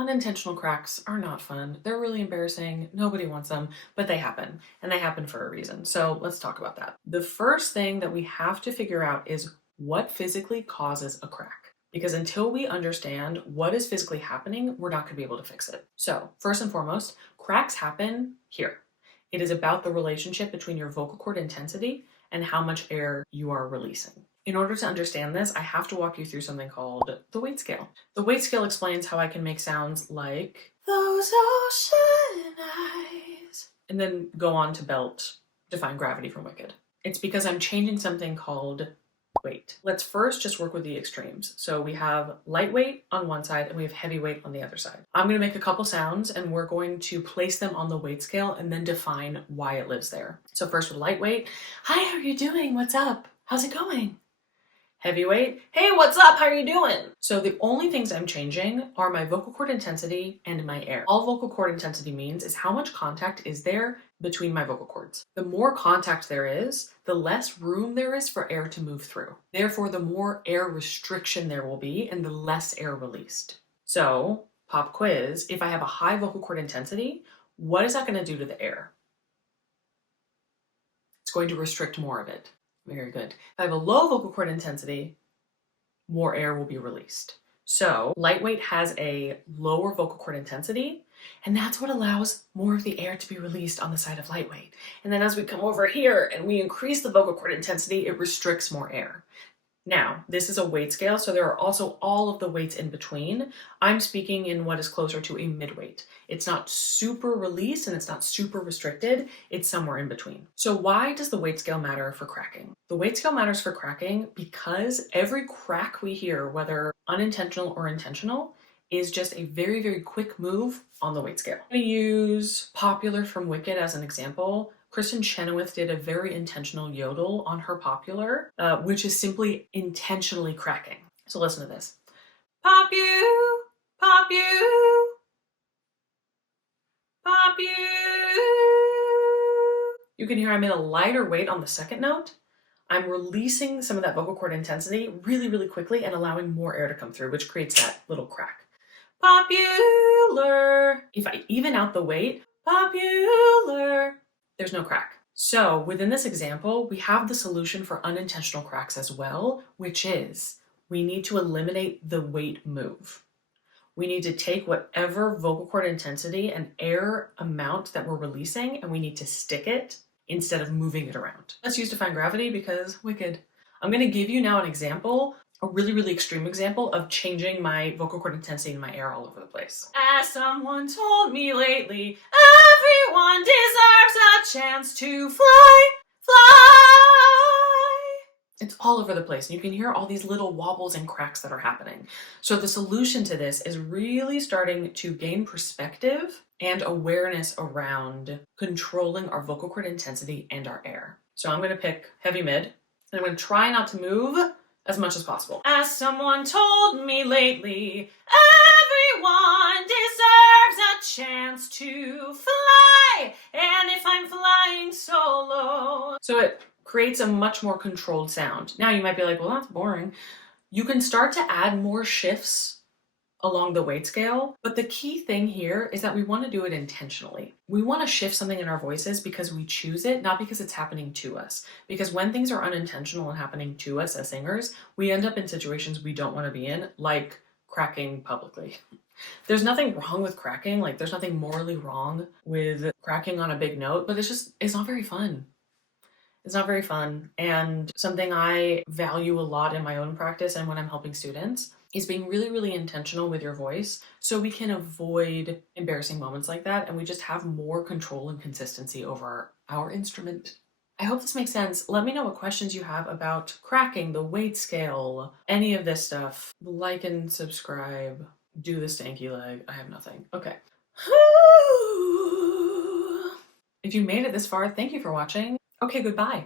Unintentional cracks are not fun. They're really embarrassing. Nobody wants them, but they happen, and they happen for a reason. So let's talk about that. The first thing that we have to figure out is what physically causes a crack. Because until we understand what is physically happening, we're not going to be able to fix it. So first and foremost, cracks happen here. It is about the relationship between your vocal cord intensity and how much air you are releasing. In order to understand this, I have to walk you through something called the weight scale. The weight scale explains how I can make sounds like those ocean eyes, and then go on to belt Defying Gravity from Wicked. It's because I'm changing something called weight. Let's first just work with the extremes. So we have lightweight on one side and we have heavyweight on the other side. I'm going to make a couple sounds and we're going to place them on the weight scale and then define why it lives there. So first with lightweight, hi, how are you doing? What's up? How's it going? Heavyweight, hey, what's up? How are you doing? So the only things I'm changing are my vocal cord intensity and my air. All vocal cord intensity means is how much contact is there between my vocal cords. The more contact there is, the less room there is for air to move through. Therefore, the more air restriction there will be and the less air released. So, pop quiz, if I have a high vocal cord intensity, what is that going to do to the air? It's going to restrict more of it. Very good. If I have a low vocal cord intensity, more air will be released. So lightweight has a lower vocal cord intensity, and that's what allows more of the air to be released on the side of lightweight. And then as we come over here and we increase the vocal cord intensity, it restricts more air. Now, this is a weight scale, so there are also all of the weights in between. I'm speaking in what is closer to a mid-weight. It's not super released and it's not super restricted. It's somewhere in between. So why does the weight scale matter for cracking? The weight scale matters for cracking because every crack we hear, whether unintentional or intentional, is just a very, very quick move on the weight scale. I'm going to use Popular from Wicked as an example. Kristen Chenoweth did a very intentional yodel on her Popular, which is simply intentionally cracking. So listen to this. Pop you, pop you, pop you. You can hear I'm in a lighter weight on the second note. I'm releasing some of that vocal cord intensity really, really quickly and allowing more air to come through, which creates that little crack. Popular. If I even out the weight, popular, there's no crack. So within this example, we have the solution for unintentional cracks as well, which is we need to eliminate the weight move. We need to take whatever vocal cord intensity and air amount that we're releasing, and we need to stick it instead of moving it around. Let's use Defying Gravity because Wicked. I'm going to give you now an example, a really, really extreme example of changing my vocal cord intensity and my air all over the place. As someone told me lately, everyone deserves a chance to fly, fly. It's all over the place, and you can hear all these little wobbles and cracks that are happening. So the solution to this is really starting to gain perspective and awareness around controlling our vocal cord intensity and our air. So I'm going to pick heavy mid, and I'm going to try not to move as much as possible. As someone told me lately, everyone deserves a chance to fly, and if I'm flying solo. So it creates a much more controlled sound. Now you might be like, well, that's boring. You can start to add more shifts along the weight scale, but the key thing here is that we want to do it intentionally. We want to shift something in our voices because we choose it, not because it's happening to us. Because when things are unintentional and happening to us as singers, we end up in situations we don't want to be in, like cracking publicly. There's nothing wrong with cracking, like there's nothing morally wrong with cracking on a big note, but it's not very fun. It's not very fun. And something I value a lot in my own practice and when I'm helping students is being really, really intentional with your voice so we can avoid embarrassing moments like that and we just have more control and consistency over our instrument. I hope this makes sense. Let me know what questions you have about cracking, the weight scale, any of this stuff. Like and subscribe. Do the stanky leg. I have nothing. Okay. If you made it this far, thank you for watching. Okay, goodbye.